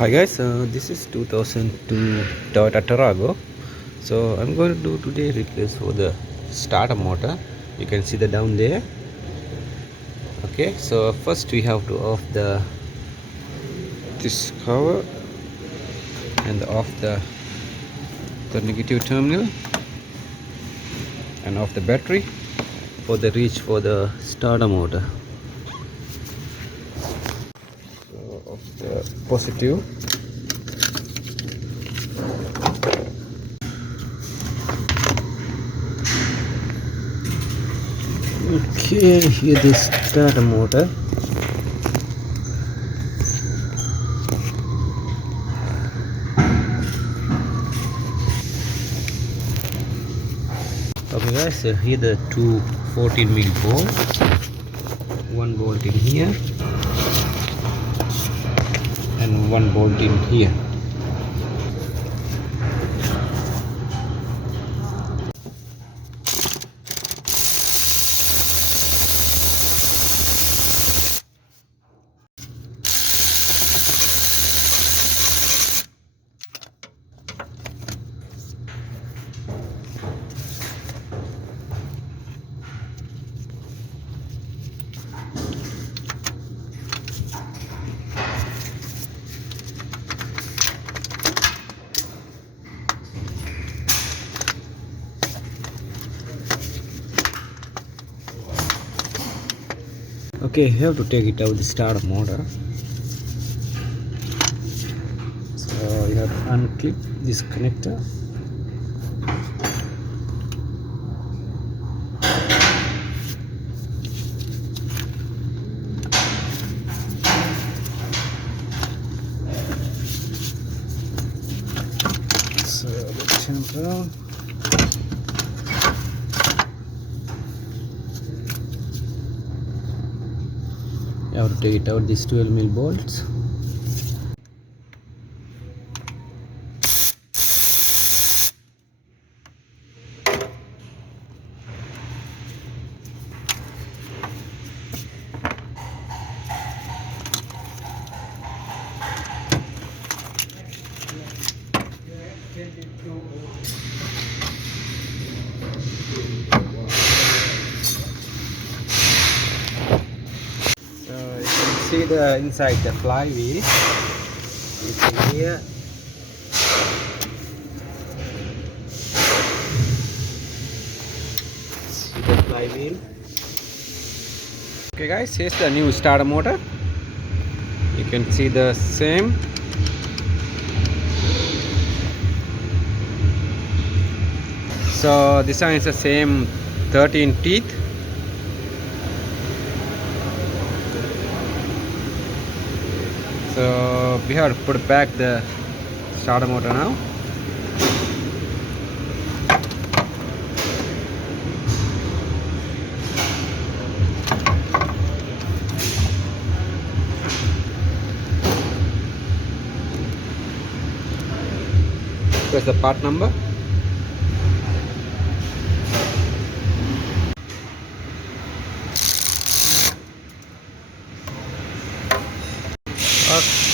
Hi guys, this is 2002 Toyota Tarago. So I'm going to do today repairs for the starter motor. You can see the down there. Okay, so first we have to off this cover and off the negative terminal and off the battery for the reach for the starter motor. So off the positive. Okay, here the starter motor. Okay guys, so here the two 14mm bolts, one bolt in here and one bolt in here. Okay, you have to take it out the starter motor. So you have to unclip this connector. So let's turn it around. You have to take it out these 12mm bolts. So you can see the inside the flywheel. It's in here. See the flywheel. Okay guys, here's the new starter motor. You can see the same. So this one is the same 13 teeth. So we have to put back the starter motor now. Press the part number.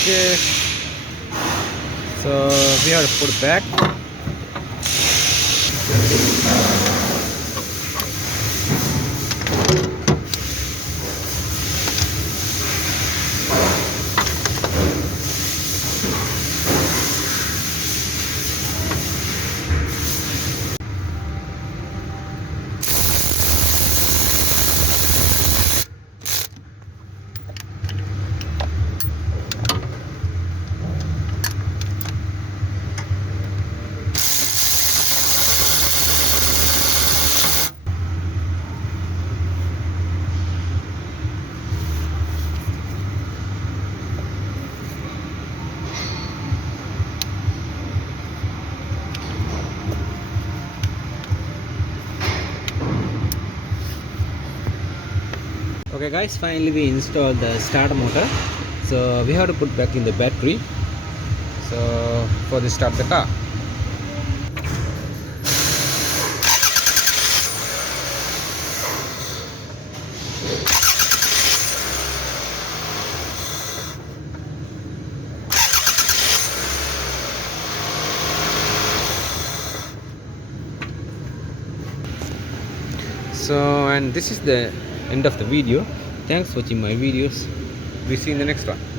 Okay, so we have to put it back. Okay guys, finally we installed the starter motor. So we have to put back in the battery. So for the start the car. So, and this is the end of the video. Thanks for watching my videos. We see you in the next one.